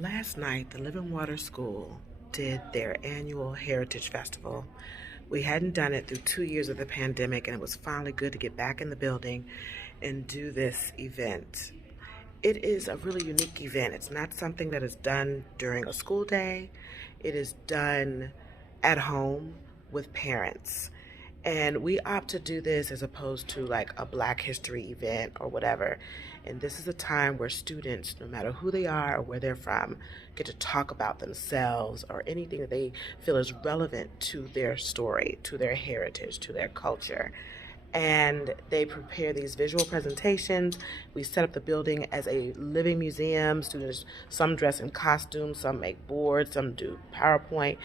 Last night, the Living Water School did their annual Heritage Festival. We hadn't done it through 2 years of the pandemic, and it was finally good to get back in the building and do this event. It is a really unique event. It's not something that is done during a school day. It is done at home with parents. And we opt to do this as opposed to like a Black History event or whatever. And this is a time where students, no matter who they are or where they're from, get to talk about themselves or anything that they feel is relevant to their story, to their heritage, to their culture. And they prepare these visual presentations. We set up the building as a living museum. Students, some dress in costumes, some make boards, some do PowerPoint,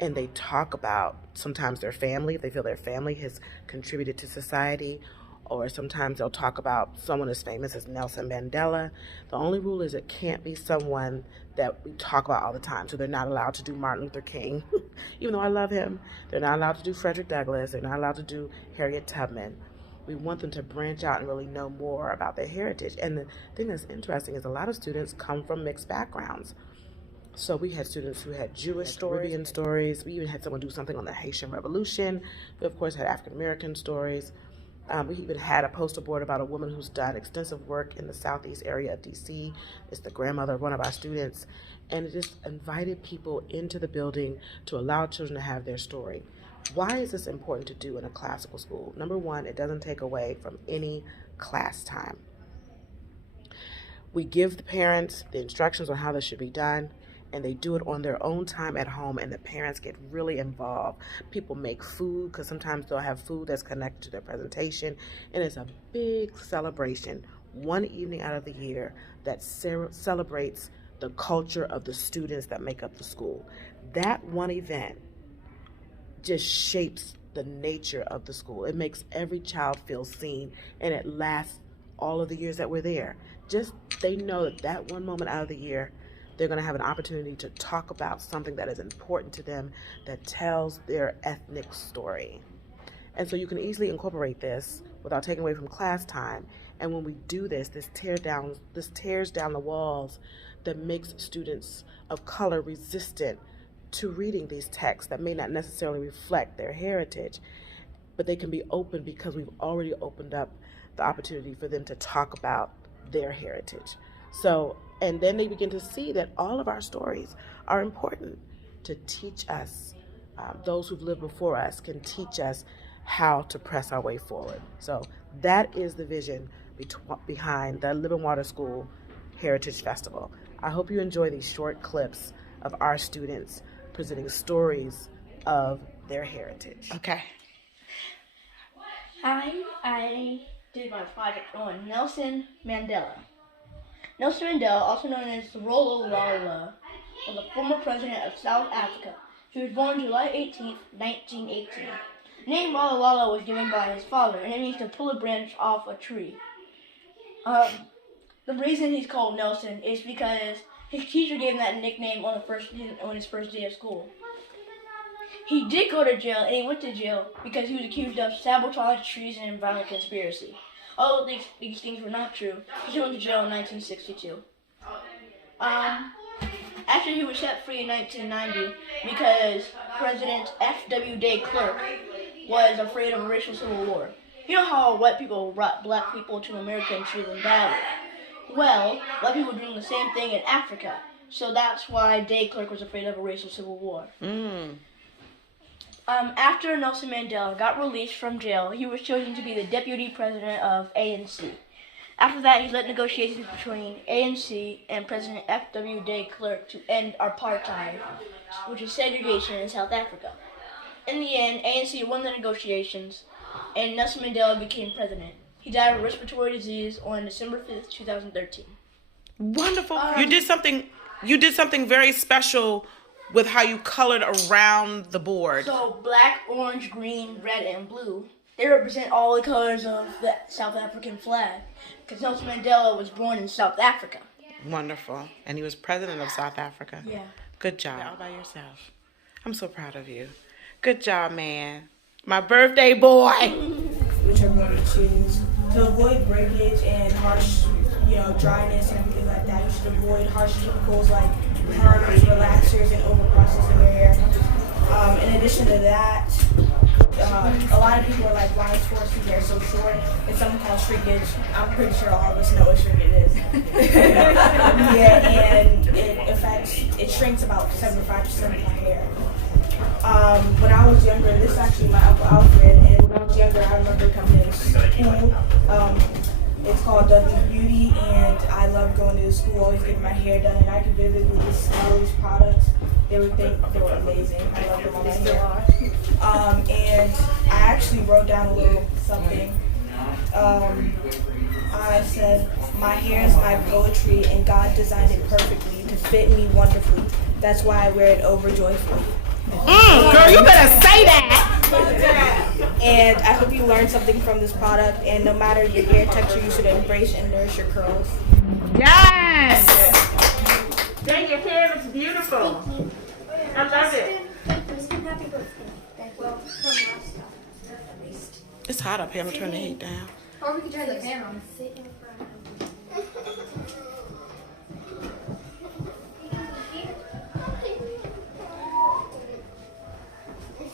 and they talk about sometimes their family, if they feel their family has contributed to society, or sometimes they'll talk about someone as famous as Nelson Mandela. The only rule is it can't be someone that we talk about all the time. So they're not allowed to do Martin Luther King, even though I love him. They're not allowed to do Frederick Douglass. They're not allowed to do Harriet Tubman. We want them to branch out and really know more about their heritage. And the thing that's interesting is a lot of students come from mixed backgrounds. So we had students who had Jewish stories, Caribbean stories. We even had someone do something on the Haitian Revolution. We, of course, had African American stories. We even had a poster board about a woman who's done extensive work in the southeast area of DC. It's the grandmother of one of our students. And it just invited people into the building to allow children to have their story. Why is this important to do in a classical school? Number one, it doesn't take away from any class time. We give the parents the instructions on how this should be done, and they do it on their own time at home, and the parents get really involved. People make food, because sometimes they'll have food that's connected to their presentation, and it's a big celebration, one evening out of the year that celebrates the culture of the students that make up the school. That one event just shapes the nature of the school. It makes every child feel seen, and it lasts all of the years that we're there. Just they know that that one moment out of the year, they're going to have an opportunity to talk about something that is important to them, that tells their ethnic story. And so you can easily incorporate this without taking away from class time. And when we do this, this tears down the walls that makes students of color resistant to reading these texts that may not necessarily reflect their heritage, but they can be open because we've already opened up the opportunity for them to talk about their heritage. So, and then they begin to see that all of our stories are important to teach us. Those who've lived before us can teach us how to press our way forward. So that is the vision behind the Living Water School Heritage Festival. I hope you enjoy these short clips of our students presenting stories of their heritage. Okay. Hi, I did my project on Nelson Mandela. Nelson Mandela, also known as Rolo Lala, was a former president of South Africa. He was born July 18, 1918. The name Rolo Lala was given by his father, and it means to pull a branch off a tree. The reason he's called Nelson is because his teacher gave him that nickname on his first day of school. He did go to jail, and he went to jail because he was accused of sabotage, treason, and violent conspiracy. All of these things were not true. He went to jail in 1962. Actually, he was set free in 1990 because President F.W. de Klerk was afraid of a racial civil war. You know how white people brought black people to America and treated them badly? Well, black people were doing the same thing in Africa. So that's why de Klerk was afraid of a racial civil war. After Nelson Mandela got released from jail, he was chosen to be the deputy president of ANC. After that, he led negotiations between ANC and President F.W. de Klerk to end apartheid, which is segregation in South Africa. In the end, ANC won the negotiations, and Nelson Mandela became president. He died of respiratory disease on December 5th, 2013. Wonderful. You did something very special with how you colored around the board. So black, orange, green, red, and blue, they represent all the colors of the South African flag, because Nelson Mandela was born in South Africa. Wonderful. And he was president of South Africa. Yeah. Good job. All by yourself. I'm so proud of you. Good job, man. My birthday boy. Which I'm going to choose. To avoid breakage and harsh, dryness and everything like that, you should avoid harsh chemicals like curlers, relaxers, and over-processing your hair. In addition to that, a lot of people are like, why is Forresty's hair so short? It's something called shrinkage. I'm pretty sure all of us know what shrinkage is. Yeah, and it shrinks about 75% of my hair. When I was younger, this is actually my Uncle Alfred, and when I was younger, I remember coming to school. It's called W Beauty, and I love going to the school, always getting my hair done, and I can vividly smell these products. They were amazing. I love them on my hair. And I actually wrote down a little something. I said, my hair is my poetry, and God designed it perfectly to fit me wonderfully. That's why I wear it overjoyfully. Girl, you better say that. And I hope you learned something from this product, and no matter your hair texture, you should embrace and nourish your curls. Yes. Thank you, Kim. It's beautiful. I love it. It's hot up here. I'm gonna turn the heat down. Or we could turn the fan on.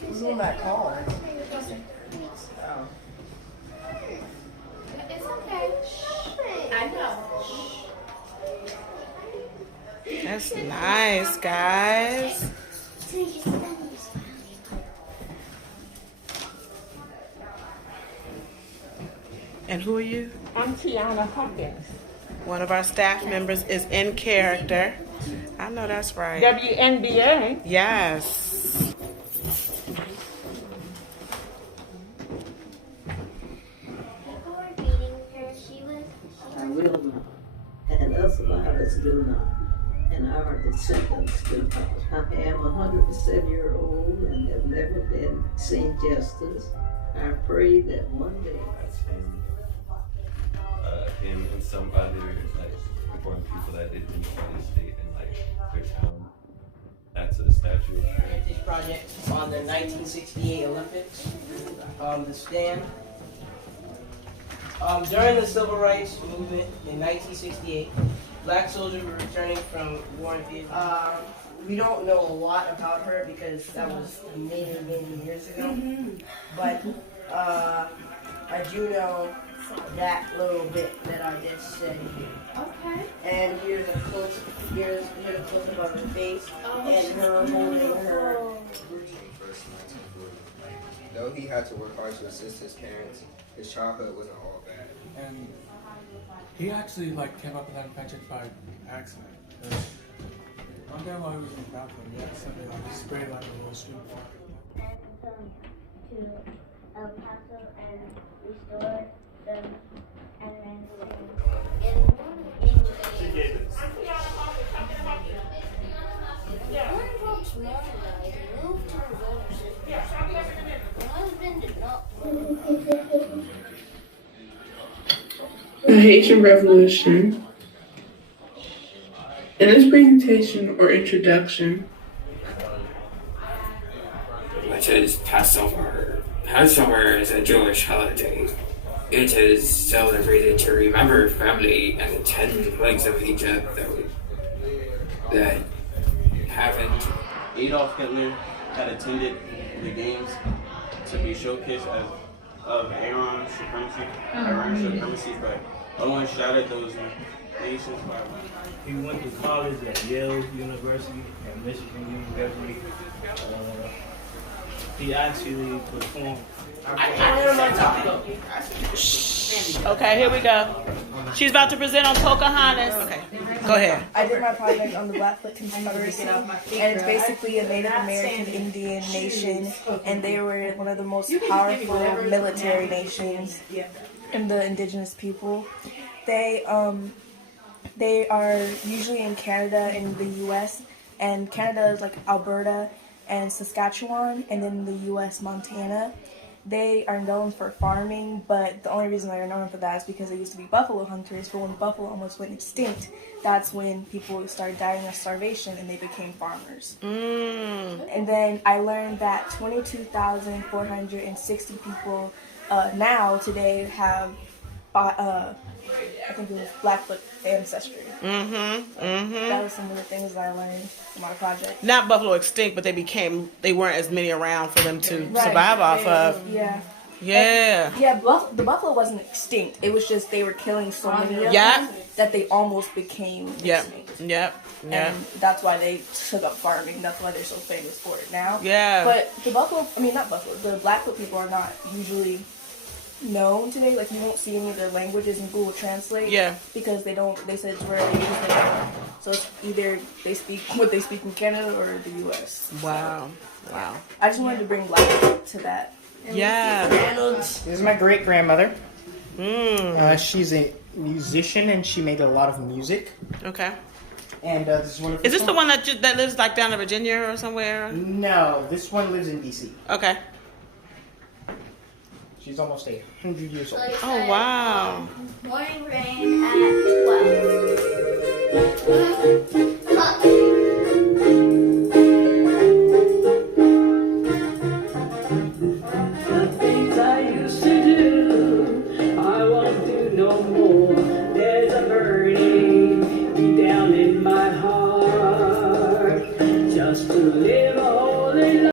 Who's on that call? It's okay. I know. That's nice, guys. And who are you? I'm Tiana Hawkins, One of our staff members is in character. I know that's right. WNBA. Yes. I will not, and us survivors do not, and our descendants do not. I am 107-year-old and have never been seen justice. I pray that one day him and some other like important people that did in the state and like their town. That's a statue of Heritage Project on the 1968 Olympics. The stand. During the Civil Rights Movement in 1968, black soldiers were returning from war in Vietnam. We don't know a lot about her because that was many, many years ago. But I do know that little bit that I just said here. Okay. And here's a close up of her face and her holding her. Though he had to work hard to assist his parents, his childhood wasn't all bad. And he actually came up with that invention by accident. One day while he was in the bathroom, he accidentally sprayed a little street water. To El Paso and restore them and then The Haitian Revolution. In this presentation or introduction, which is Passover. Passover is a Jewish holiday. It is celebrated to remember family and the 10 plagues of Egypt that happened. Adolf Hitler had attended the games to be showcased of Iran supremacy, but I want to shout at those nations. He went to college at Yale University and Michigan University. He actually performed. Okay, here we go. She's about to present on Pocahontas. Okay, go ahead. I did my project on the Blackfoot Confederacy, and it's basically a Native American Indian nation, and they were one of the most powerful military nations in the indigenous people. They are usually in Canada and the U.S., and Canada is like Alberta and Saskatchewan, and then the U.S. Montana. They are known for farming, but the only reason they're known for that is because they used to be buffalo hunters, but when buffalo almost went extinct, that's when people started dying of starvation and they became farmers. And then I learned that 22,460 people now today have I think it was Blackfoot ancestry. Mm-hmm. That was some of the things that I learned from my project. Not buffalo extinct, but they weren't as many around for them to survive off of. Yeah. Yeah. The buffalo wasn't extinct. It was just they were killing so many of them that they almost became extinct. Yep. And that's why they took up farming. That's why they're so famous for it now. Yeah. But the the Blackfoot people are not usually known today. Like, you won't see any of their languages in Google Translate. Yeah. Because they said it's rarely used anymore. So it's either they speak what they speak in Canada or the U.S. Wow. I just wanted to bring Blackfoot to that. Yeah. This is my great grandmother. She's a musician and she made a lot of music. Okay. And this is one of her Is this the one that lives like down in Virginia or somewhere? No, this one lives in D.C. Okay. She's almost 100 years old. Oh, wow. Morning rain at 12. The things I used to do, I won't do no more. There's a burning deep down in my heart, just to live.